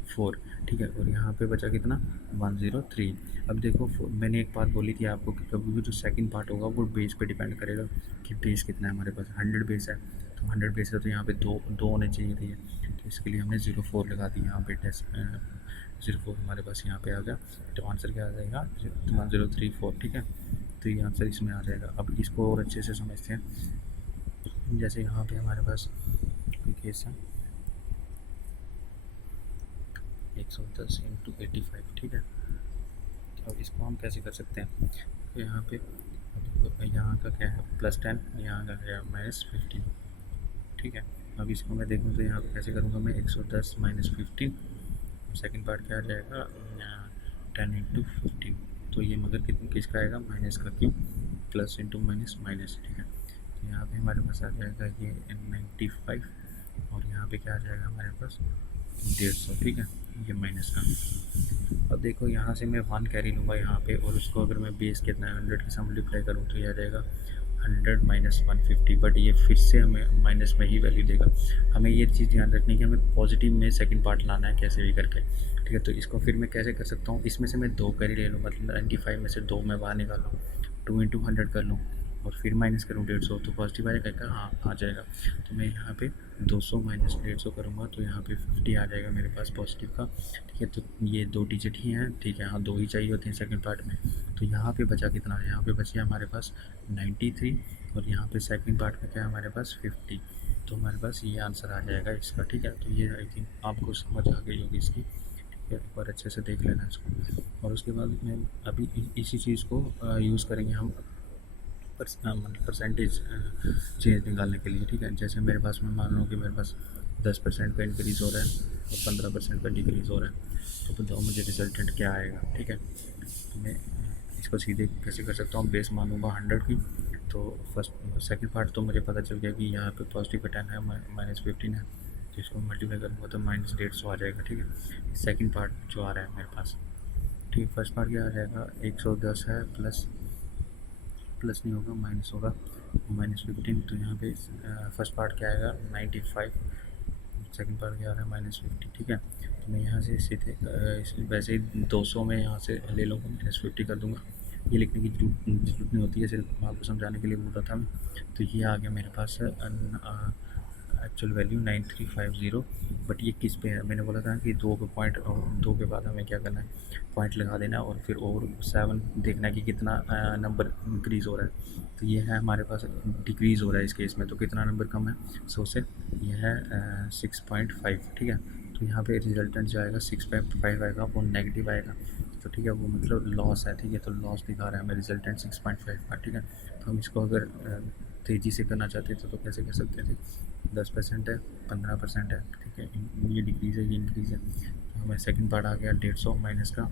4, ठीक है। और यहाँ पे बचा कितना 103। अब देखो मैंने एक बात बोली थी आपको कि कभी भी जो सेकंड पार्ट होगा वो बेस पे डिपेंड करेगा कि बेस कितना है हमारे पास। 100 बेस है, तो 100 बेस है तो यहाँ पे दो होने चाहिए थे, तो इसके लिए हमने 04 लगा दी यहाँ पे। टेस्ट 04 हमारे पास यहाँ पे आ गया, तो आंसर क्या आ जाएगा 1034, ठीक है। तो ये आंसर इसमें आ जाएगा। अब इसको और अच्छे से समझते हैं, जैसे यहाँ पे हमारे पास कोई केस है 110 × 85, ठीक है। अब इसको हम कैसे कर सकते हैं, तो यहाँ पे यहाँ का क्या है +10, यहाँ का क्या है -15, ठीक है। अब इसको मैं देखूँ तो यहाँ पे कैसे करूँगा मैं, 110 - 15, सेकंड पार्ट क्या आ जाएगा 10 × 15, तो ये मगर किसका आएगा माइनस का, क्यों प्लस इंटू माइनस माइनस, ठीक है। तो यहाँ पे हमारे पास आ जाएगा ये 95, और यहाँ पे क्या आ जाएगा हमारे पास 150, ठीक है, ये माइनस का। अब देखो यहाँ से मैं 1 कैरी लूँगा यहाँ पे, और उसको अगर मैं बेस कितना है 100 के साथ मल्टीप्लाई करूँ तो ये आ जाएगा 100 - 150, बट ये फिर से हमें माइनस में ही वैल्यू देगा। हमें ये चीज़ ध्यान रखनी है कि हमें पॉजिटिव में सेकंड पार्ट लाना है कैसे भी करके, ठीक है। तो इसको फिर मैं कैसे कर सकता हूँ, इसमें से मैं 2 कैरी ले लूँ, मतलब 95 में से 2 मैं बाहर निकाल लूँ, 2 × 100 कर लूँ, और फिर माइनस करूँ 150, तो पॉजिटिव आ जाएगा, हाँ आ जाएगा। तो मैं यहाँ पे 200 - 150 करूँगा, तो यहाँ पे 50 आ जाएगा मेरे पास पॉजिटिव का, ठीक है। तो ये 2 डिजिट ही हैं, ठीक है, हाँ 2 ही चाहिए होते हैं सेकंड पार्ट में। तो यहाँ पे बचा कितना है, यहाँ पे बचे हमारे पास 93, और यहाँ पे सेकंड पार्ट में क्या है हमारे पास 50, तो हमारे पास ये आंसर आ जाएगा इसका, ठीक है। तो ये आई थिंक आपको समझ आ गई होगी इसकी, ठीक है। एक बार अच्छे से देख लेना इसको, और उसके बाद में अभी इसी चीज़ को यूज़ करेंगे हम परसेंटेज चेंज निकालने के लिए, ठीक है। जैसे मेरे पास मैं मान लो कि मेरे पास 10% का इंक्रीज़ हो रहा है और 15% का डिक्रीज़ हो रहा है, तो बताओ मुझे रिजल्टेंट क्या आएगा, ठीक है। तो मैं इसको सीधे कैसे कर सकता हूँ, बेस मानूंगा 100 की, तो फर्स्ट सेकंड पार्ट तो मुझे पता चल गया कि यहाँ पे पॉजिटिव का 10 है, -15 है, तो इसको मल्टीप्लाई करूँगा तो -150 आ जाएगा, ठीक है। सेकंड पार्ट जो आ रहा है मेरे पास, ठीक है। फर्स्ट पार्ट क्या आ जाएगा 110 है, प्लस नहीं होगा, माइनस होगा, -15, तो यहाँ पे फर्स्ट पार्ट क्या आएगा 95, सेकंड पार्ट क्या आ रहा है -50, ठीक है। तो मैं यहाँ से सीधे वैसे ही 200 में यहाँ से ले लूँगा, -50 कर दूँगा, ये लिखने की जरूरत नहीं होती है, सिर्फ आपको समझाने के लिए बोल रहा था मैं। तो ये आ गया मेरे पास एक्चुअल वैल्यू 9350, बट ये किस पे है, मैंने बोला था कि 2 पे पॉइंट, 2 के बाद हमें क्या करना है पॉइंट लगा देना, और फिर और 7 देखना है कि कितना नंबर इंक्रीज़ हो रहा है। तो ये है हमारे पास डिक्रीज़ हो रहा है इस केस में, तो कितना नंबर कम है 100 से, ये है 6.5, ठीक है। तो यहाँ पे रिजल्टेंट जो आएगा 6.5 आएगा, वो नेगेटिव आएगा, तो ठीक है, वो मतलब लॉस है, ठीक है। तो लॉस दिखा रहा है हमें रिजल्टेंट 6.5 का, ठीक है। तो हम इसको अगर तेज़ी से करना चाहते थे तो कैसे कर सकते थे, 10% है, 15% है, ठीक है, ये डिक्रीज़ है, ये इंक्रीज़ है। तो हमें सेकंड पार्ट आ गया 150 माइनस का,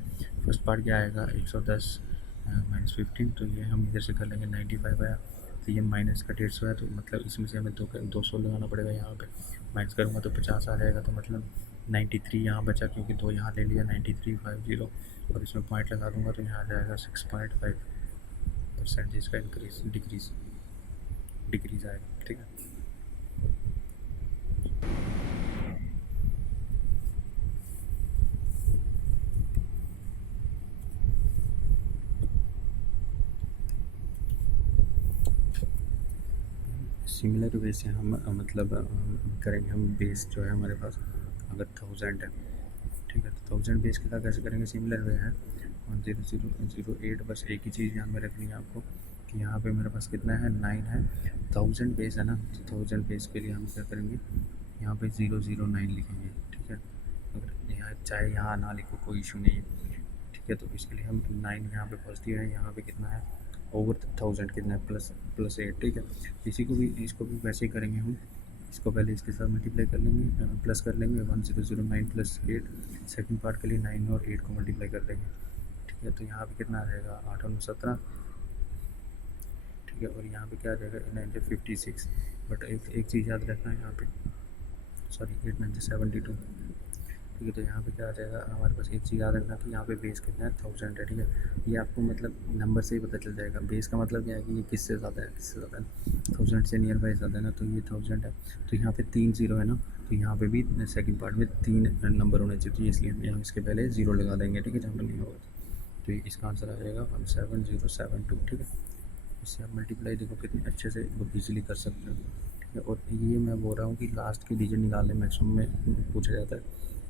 फर्स्ट पार्ट क्या आएगा 110 -15, तो ये हम इधर से कर लेंगे 95 आया, तो ये माइनस का 150 है, तो मतलब इसमें से हमें 200 लगाना पड़ेगा, यहाँ पे माइनस करूँगा तो 50 आ जाएगा, तो मतलब 93 यहाँ बचा, क्योंकि 2 यहाँ ले लिया 9350, और इसमें पॉइंट लगा दूँगा तो यहाँ आ जाएगा 6.5% इसका डिक्रीज़ आएगा, ठीक है। सिमिलर वे से हम मतलब करेंगे, हम बेस जो है हमारे पास अगर 1000 है, ठीक है, तो 1000 बेस के साथ कैसे करेंगे, सिमिलर वे है 1008, बस एक ही चीज़ ध्यान में रखनी है आपको कि यहाँ पे मेरे पास कितना है 9 है, 1000 बेस है ना, तो 1000 बेस के लिए हम क्या करेंगे, यहाँ पे 009 लिखेंगे, ठीक है। अगर यहाँ चाहे यहाँ ना लिखो कोई इशू नहीं है, ठीक है। तो इसके लिए हम 9 यहाँ पे पॉजिटिव है, यहाँ पे कितना है ओवर 1000 कितना है +8, ठीक है। इसको भी वैसे ही करेंगे हम, इसको पहले इसके साथ मल्टीप्लाई कर लेंगे, प्लस कर लेंगे 1009 + 8, सेकंड पार्ट के लिए 9 और 8 को मल्टीप्लाई कर देंगे, ठीक ठीक है। तो यहाँ पे कितना आ जाएगा 8 और 17, ठीक है। और यहाँ पे क्या आ जाएगा 956। बट एक चीज़ याद रखना यहाँ पे, सॉरी 8 9 72, ठीक है। तो यहाँ पे क्या आ जाएगा हमारे पास, एक चीज़ याद रखना कि यहाँ पे बेस कितना है 1000 है, ठीक है। ये आपको मतलब नंबर से ही पता चल जाएगा। बेस का मतलब क्या है कि ये किससे ज़्यादा है, किससे ज़्यादा है, 1000 से नियर बाई ज़्यादा है ना, तो ये 1000 है। तो यहाँ पे 3 0 है ना, तो यहाँ पे भी सेकंड पार्ट में 3 नंबर होने चाहिए, इसलिए हम यहाँ इसके पहले 0 लगा देंगे, ठीक है, जहाँ पर नहीं होगा। तो इसका आंसर आ जाएगा 17072, ठीक है। इससे आप मल्टीप्लाई देखो कितने अच्छे से ईजिली कर सकते हो, ठीक है। और ये मैं बोल रहा हूँ कि लास्ट के डिजिट निकालने मैक्सिमम में पूछा जाता है,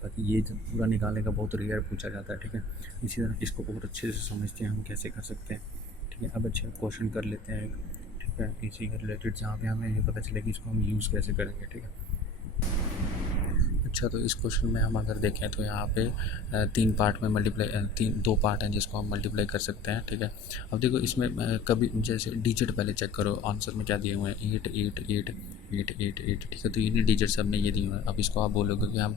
बाकी ये जो पूरा निकालने का बहुत रेयर पूछा जाता है, ठीक है। इसी तरह इसको और अच्छे से समझते हैं हम कैसे कर सकते हैं, ठीक है। अब अच्छा क्वेश्चन कर लेते हैं, ठीक है, इसी के रिलेटेड, जहाँ पे हमें ये पता चले कि इसको हम यूज़ कैसे करेंगे, ठीक है। अच्छा, तो इस क्वेश्चन में हम अगर देखें तो यहाँ पे 3 पार्ट में मल्टीप्लाई, 2 पार्ट हैं जिसको हम मल्टीप्लाई कर सकते हैं, ठीक है। अब देखो इसमें कभी जैसे डिजिट पहले चेक करो, आंसर में क्या दिए हुए हैं 8 8 8 8 8 8, ठीक है। तो ये डिजिट्स हमने ये दिए हुए हैं। अब इसको आप बोलोगे कि हम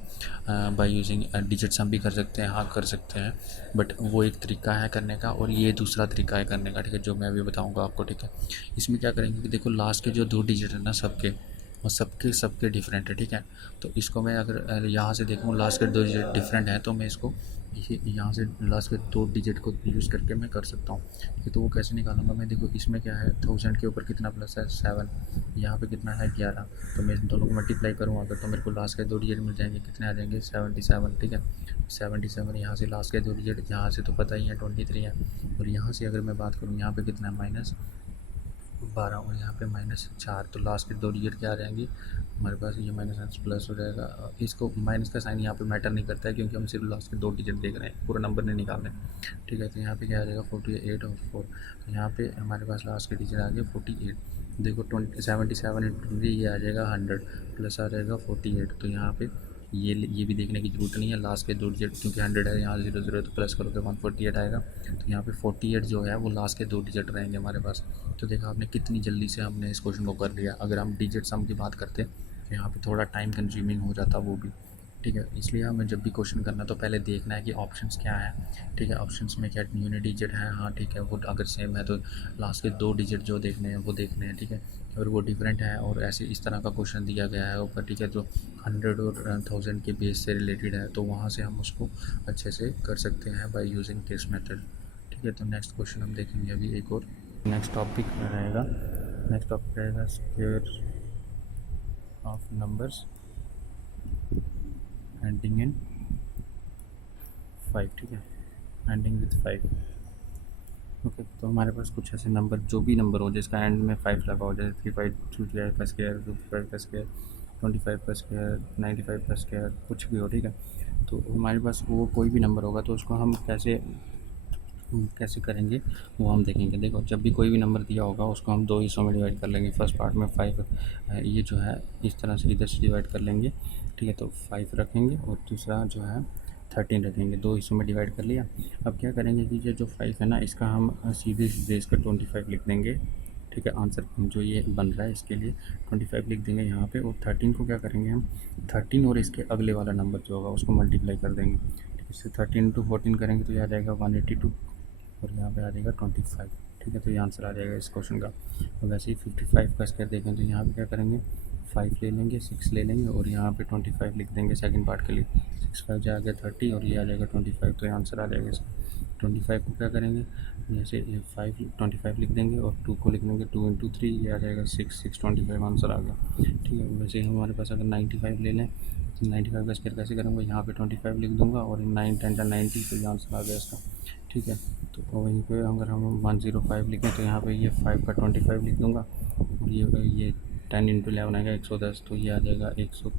बाय यूजिंग डिजिट्स हम भी कर सकते हैं, हाँ कर सकते हैं, बट वो एक तरीका है करने का और ये दूसरा तरीका है करने का, ठीक है, जो मैं अभी बताऊँगा आपको, ठीक है। इसमें क्या करेंगे कि देखो लास्ट के जो 2 डिजिट है ना सबके, और सबके डिफरेंट है, ठीक है। तो इसको मैं अगर यहाँ से देखूँ लास्ट के 2 डिजिट डिफरेंट है, तो मैं इसको यहाँ से लास्ट के 2 डिजिट को यूज़ करके मैं कर सकता हूँ, ठीक है। तो वो कैसे निकालूंगा मैं, देखो इसमें क्या है 1000 के ऊपर कितना प्लस है 7, यहाँ पे कितना है 11, तो मैं इन दोनों को मल्टीप्लाई करूँ अगर, तो मेरे को लास्ट के 2 डिजिट मिल जाएंगे, कितने आ जाएंगे 77, ठीक है। 77 यहाँ से लास्ट के 2 डिजिट, यहाँ से तो पता ही है 23 है, और यहाँ से अगर मैं बात करूँ यहाँ पे कितना है -12 और यहाँ पे -4, तो लास्ट के 2 डिजिट क्या आ जाएंगे हमारे पास, ये माइनस प्लस हो जाएगा। इसको माइनस का साइन यहाँ पे मैटर नहीं करता है, क्योंकि हम सिर्फ लास्ट के 2 डिजिट देख रहे हैं, पूरा नंबर नहीं निकाल रहे हैं, ठीक है। तो यहाँ पे क्या आ जाएगा 48 और 4, तो यहाँ पे हमारे पास लास्ट के डिजिट आ गए 48। देखो 77 इंटू ये आ जाएगा 100 प्लस आ जाएगा 48, तो यहाँ पे ये भी देखने की ज़रूरत नहीं है लास्ट के 2 डिजिट, क्योंकि 100 है यहाँ 0 तो प्लस करोगे 148 आएगा, तो यहाँ पे 48 जो है वो लास्ट के 2 डिजिट रहेंगे हमारे पास। तो देखा आपने कितनी जल्दी से हमने इस क्वेश्चन को कर लिया। अगर हम डिजिट सम की बात करते तो यहाँ पे थोड़ा टाइम कंज्यूमिंग हो जाता वो भी, ठीक है। इसलिए हमें जब भी क्वेश्चन करना तो पहले देखना है कि ऑप्शंस क्या है, ठीक है। ऑप्शंस में क्या यूनिट डिजिट है, हाँ ठीक है, वो अगर सेम है तो लास्ट के 2 डिजिट जो देखने हैं वो देखने हैं, ठीक है। अगर वो डिफरेंट है और ऐसे इस तरह का क्वेश्चन दिया गया है ऊपर, ठीक है, जो 100 और 1000 के बेस से रिलेटेड है, तो वहाँ से हम उसको अच्छे से कर सकते हैं बाय यूजिंग दिस मेथड, ठीक है। तो नेक्स्ट क्वेश्चन हम देखेंगे अभी एक और। नेक्स्ट टॉपिक रहेगा square of numbers ending in 5, ठीक है, एंडिंग विथ 5, ओके। तो हमारे पास कुछ ऐसे नंबर, जो भी नंबर हो जिसका एंड में 5 लगा हो, जैसे 35 का स्क्वायर, 55 का स्क्वायर, 25 का स्क्वायर, 95 का स्क्वायर, कुछ भी हो, ठीक है। तो हमारे पास वो कोई भी नंबर होगा तो उसको हम कैसे करेंगे वो हम देखेंगे। देखो जब भी कोई भी नंबर दिया होगा उसको हम 2 हिस्सों में डिवाइड कर लेंगे। फर्स्ट पार्ट में 5 ये जो है इस तरह से इधर से डिवाइड कर लेंगे, ठीक है। तो 5 रखेंगे और दूसरा जो है 13 रखेंगे, 2 हिस्सों में डिवाइड कर लिया। अब क्या करेंगे कि ये जो 5 है ना इसका हम सीधे सीधे इसका 25 लिख देंगे, ठीक है। आंसर जो ये बन रहा है इसके लिए 25 लिख देंगे यहाँ पे, और 13 को क्या करेंगे हम 13 और इसके अगले वाला नंबर जो होगा उसको मल्टीप्लाई कर देंगे, ठीक है। इससे 13 × 14 करेंगे तो ये आ जाएगा 182 और यहाँ पे आ जाएगा 25, ठीक है। तो ये आंसर आ जाएगा इस क्वेश्चन का। और वैसे ही 55 का स्क्वायर देखें तो यहाँ पे क्या करेंगे 5 ले लेंगे, 6 ले लेंगे और यहाँ पे 25 लिख देंगे सेकंड पार्ट के लिए। 6 5 आ गया 30 और ये आ जाएगा 25, तो ये आंसर आ जाएगा इसका। 25 को क्या करेंगे जैसे 25 लिख देंगे और 2 को लिख देंगे 2 × 3, ये आ जाएगा 6 25 आंसर आ गया, ठीक है। वैसे ही हमारे पास अगर 95 ले लें तो 95 का स्क्वायर कैसे करूँगा, यहाँ पे 25 लिख दूँगा और 9 10 90, तो ये आंसर आ गया इसका, ठीक है। तो वहीं पे अगर हम 105 लिखें तो यहाँ पे ये 5 का 25 लिख दूँगा और ये 10 × 11 आएगा 110, तो ये आ जाएगा 100,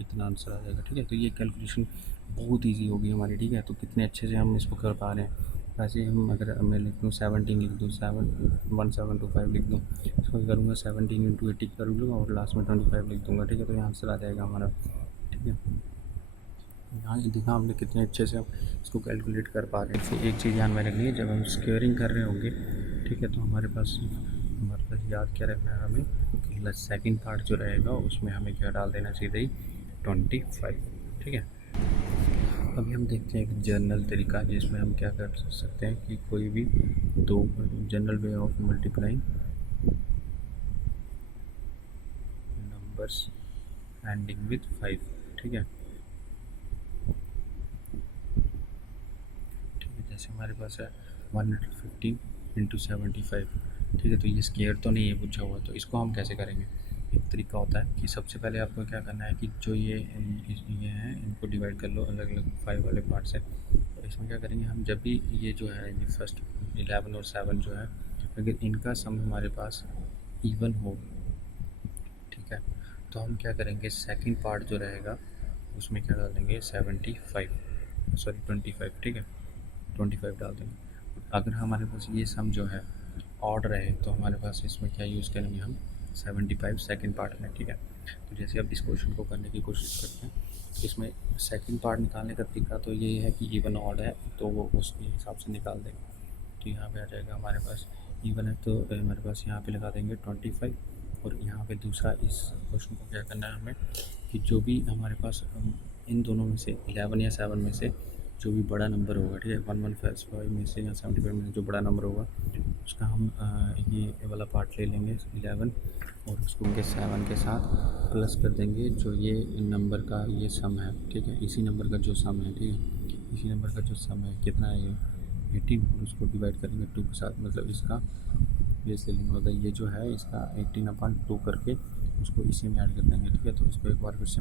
इतना आंसर आ जाएगा, ठीक है। तो ये कैलकुलेशन बहुत इजी होगी हमारी, ठीक है। तो कितने अच्छे से हम इसको कर पा रहे हैं। वैसे हम अगर मैं लिख दूँ 17 लिख दूँ 1725 लिख दूँ, इसको करूँगा 17 × 80 कर लूँगा और लास्ट में 25 लिख दूँगा, ठीक है। तो यहाँ आंसर आ जाएगा हमारा, ठीक है। यहाँ देखा हमने कितने अच्छे से हम इसको कैलकुलेट कर पा रहे हैं। फिर एक चीज़ ध्यान में रखनी है, जब हम स्क्वेयरिंग कर रहे होंगे, ठीक है, तो हमारे पास याद क्या रखना है हमें कि सेकंड पार्ट जो रहेगा उसमें हमें क्या डाल देना सीधे ही 25, ठीक है। अभी हम देखते हैं एक जनरल तरीका जिसमें हम क्या कर सकते हैं कि कोई भी दो general way of multiplying numbers ending with 5। ठीक है, ठीक है, जैसे हमारे पास है 115 इंटू 75। ठीक है, तो ये स्केयर तो नहीं है पूछा हुआ, तो इसको हम कैसे करेंगे। एक तरीका होता है कि सबसे पहले आपको क्या करना है कि जो ये हैं इनको डिवाइड कर लो अलग अलग 5 वाले पार्ट से। तो इसमें क्या करेंगे हम, जब भी ये जो है ये फर्स्ट 11 और 7 जो है, अगर इनका सम हमारे पास इवन हो, ठीक है, तो हम क्या करेंगे सेकंड पार्ट जो रहेगा उसमें क्या डाल देंगे 25, ठीक है, 25 डाल देंगे। अगर हमारे पास ये सम जो है ऑड रहे तो हमारे पास इसमें क्या यूज़ करेंगे हम 75 सेकंड पार्ट में। ठीक है, तो जैसे अब इस क्वेश्चन को करने की कोशिश करते हैं, तो इसमें सेकंड पार्ट निकालने का तरीका तो ये है कि इवन ऑड है तो वो उसके हिसाब से निकाल देंगे। तो यहाँ पे आ जाएगा हमारे पास इवन है तो हमारे पास यहाँ पे लगा देंगे 25। और यहाँ पे दूसरा इस क्वेश्चन को क्या करना है हमें कि जो भी हमारे पास इन दोनों में से 11 या 7 में से जो भी बड़ा नंबर होगा, ठीक है, 115 में से या 75 में से जो बड़ा नंबर होगा उसका हम ये वाला पार्ट ले लेंगे 11 और उसको उनके 7 के साथ प्लस कर देंगे जो ये नंबर का ये सम है। ठीक है, इसी नंबर का जो सम है, ठीक है, इसी नंबर का जो सम है कितना है ये 18, और उसको डिवाइड करेंगे 2 के साथ, मतलब इसका बेस ले लेंगे, मतलब ये जो है इसका 18/2 करके उसको इसी में ऐड कर देंगे। ठीक है, तो इसको एक बार फिर से